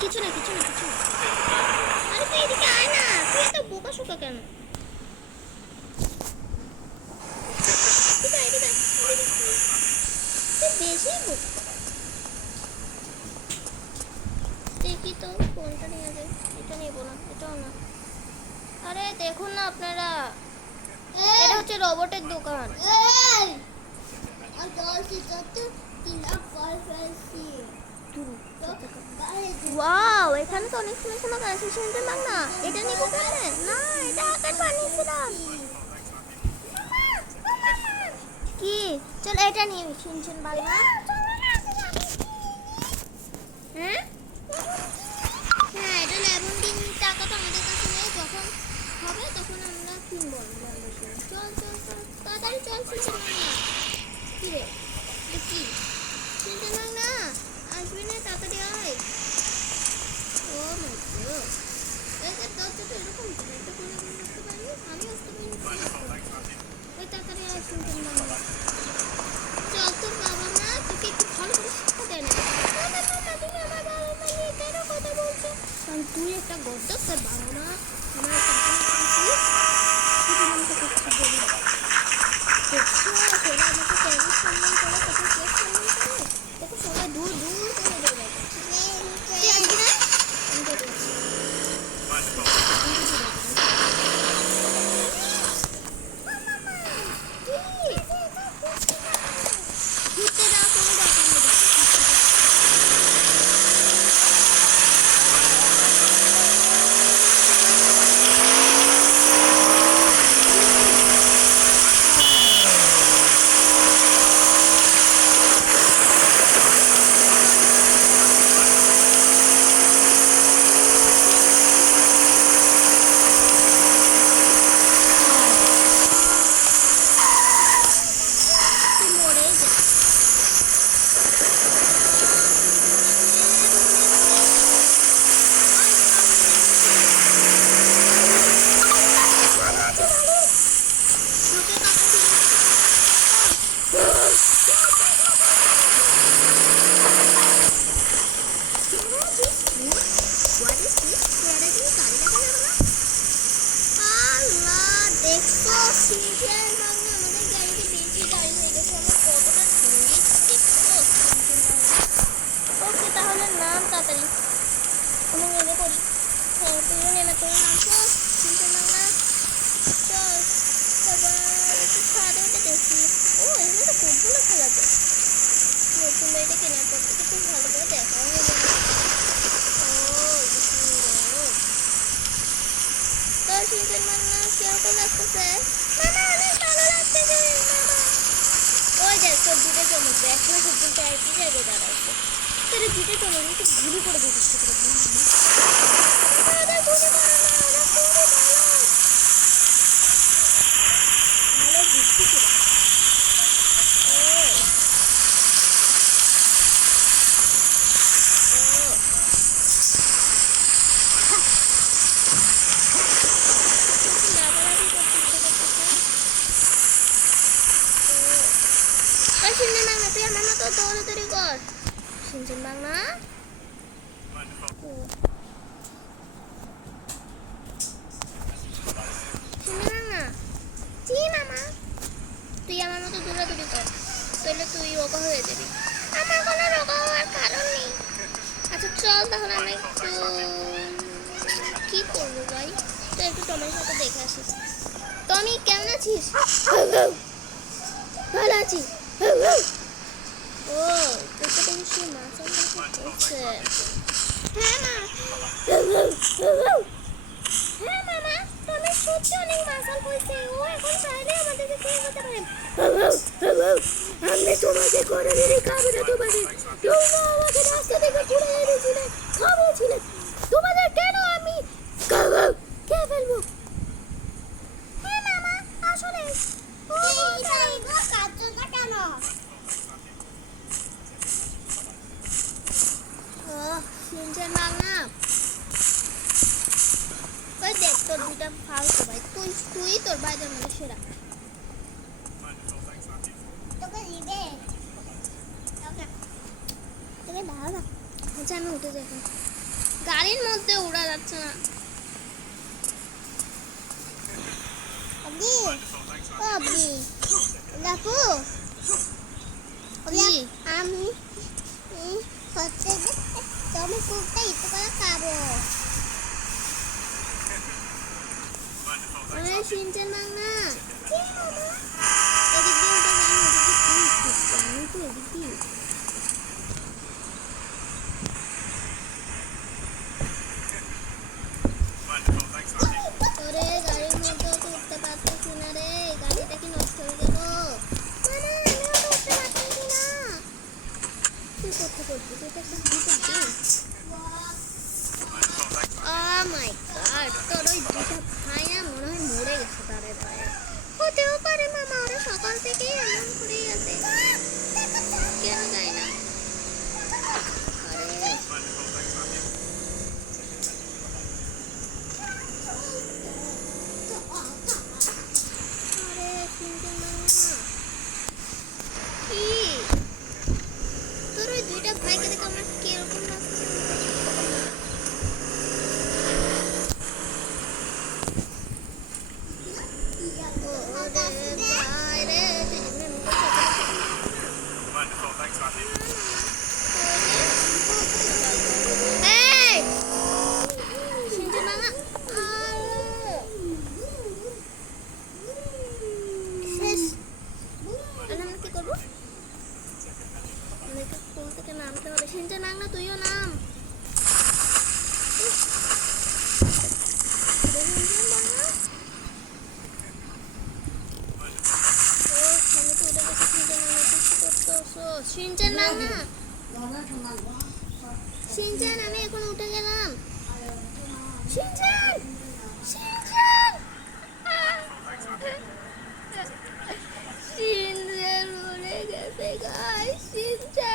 কিছু না কিছু না কিছু না। আরে তুই এদিকে আয় না, তুই এত বোকা শোকা কেন? বেশি বোকা। দেখি তো কোনটা নিয়ে যায়। এটা নেবো না, এটাও না। আরে দেখুন না আপনারা, এটা হচ্ছে রোবটের দোকান। ওয়াও, এখানে তো অনেক সুন্দর সুন্দর গাছ শুনতে পান না। এটা নিব কেন? না, এটা আকার বানিয়েছিলাম। কি? চল এটা নিয়ে শুনছেন বাংলা। হ্যাঁ হ্যাঁ, এটা ল্যাবন্ডিং টাকাটা আমাদের কাছে নেই, যখন হবে তখন আমরা কিনবো। চল চল চল তাড়াতাড়ি চল, শুনছেন না? কি রে, কি শুনছেন না? আসবি না, তাড়াতাড়ি আয়। ও মাই গড, এটা তো এরকম একটা করে করতে পারি, আমি আসতে পারি। ওই তাড়াতাড়ি আয়, শুনছেন না? চল, তোর বাবা না তোকে একটু ভালো করে শিক্ষা দেয় না? তুমি আমার বাবা মা নিয়ে কেন কথা বলছো? কারণ তুই একটা গদ্দপ, তোর বাবা মা আমার সম্মান করে, তোকে কে সম্মান করে? তোকে সবাই দূর দূর করে দেবে। তুই আসবি না? ঘুরতে যাওয়া কোনো ব্যাপার নেই। তুই মরেই যা। ওকে, তাহলে নাম তাড়াতাড়ি আমি নেমে পড়ি। হ্যাঁ, তুইও নেমে পড়ে নাম। চল চিনতে না, চল এবার একটু ছাদে উঠে দেখি। ও, এখানে তো ফুটবলও খেলা যায়। নতুন বাড়িটা কেনার পর থেকে খুব ভালো করে দেখা হয়ে গেল। ও কি সুন্দর। তোর চিনতে না কিরকম লাগতেছে? মামা অনেক ভালো লাগতেছে মামা। ওই দেখ, তোর দুটো চমক এখনো পর্যন্ত একই জায়গায় দাঁড়াচ্ছে। তোর দুটো চমক একটু ঘুরি করে দিচ্ছি। ভালো বুঝছি কিনা? শুনছেন বাংলা, তুই আমার মতো দৌড়াদৌড়ি কর। শুনছেন বাংলা? শুনছেন বাংলা? জি মামা। তুই আমার মতো দৌড়াদৌড়ি কর, তাহলে তুই রোগা হয়ে যাবি। আমার কোনো রোগা হওয়ার কারণ নেই। আচ্ছা চল তাহলে আমরা একটু কি করবো ভাই, তো একটু টমের সাথে দেখে আসিস। টমি কেমন আছিস? ভালো আছি। ও, তোকে দেখি সে মাছের মতো করছে। হ্যাঁ মা। হ্যাঁ মামা, টমি সত্যি অনেক মাসাল হয়েছে। ও এখন চাইলে আমাদেরকে খেয়ে যেতে পারে। আমি তোমাকে করে দিলে খাবে না। তোমাকে তোমরা আমাকে রাস্তা থেকে ঘুরে এনেছিলে, খাওয়াছিলে। তোমাদের কেন আমি খেয়ে ফেলবো? হ্যাঁ মামা, আসলে ও কাটছো না কেন? শুনছেন বাংলা? ওই দেখ তোর দুটা ফালতু ভাই, তুই তোর ভাইদের মধ্যে সেরা। তোকে দিবে, তোকে দাও না। আচ্ছা আমি উঠে যাই এখন। গাড়ির মধ্যে উড়া যাচ্ছে না। Abi, abi, দেখো কি? আমি হচ্ছে যে তুমি কুকটা একটু করে খাবো। আরে সিনচান মাংনা কি মামা? এদিক দিয়ে উঠে যান, ওদিকে কি করছে? আমি তো এদিক দিয়ে ওরে গাড়ির মধ্যে তো উঠতে পারতেছি না রে, গাড়িটা কি নষ্ট হয়ে গেল? মানে আমিও তো উঠতে পারতেছি না। তুই করতে করবি, তুই তো একটা ভিতর দিস। মাই গড, তোর ওই দুটা ভাই না মনে হয় মরে গেছে তারে ভয়ে। হতেও পারে মামা, ওরা সকাল থেকেই এমন করেই আছে, কেন যায় না? আরে আরে চিনতে না কি, তোর ওই দুইটা ভাইকে দেখে আমার কিরকম লাগছে। ওরে ভাই রে, তুই জীবনে নতুন এই চিনতে না না শেষ। আমরা কি করবো? আমাদেরকে স্কুল থেকে নামতে হবে। সিনচা নাম না, তুইও নাম। সিনচান নাম না, সিনচান আমি এখন উঠে গেলাম। সিনচান, সিনচান, সিনচান উড়ে গেছে গাইস। সিনচান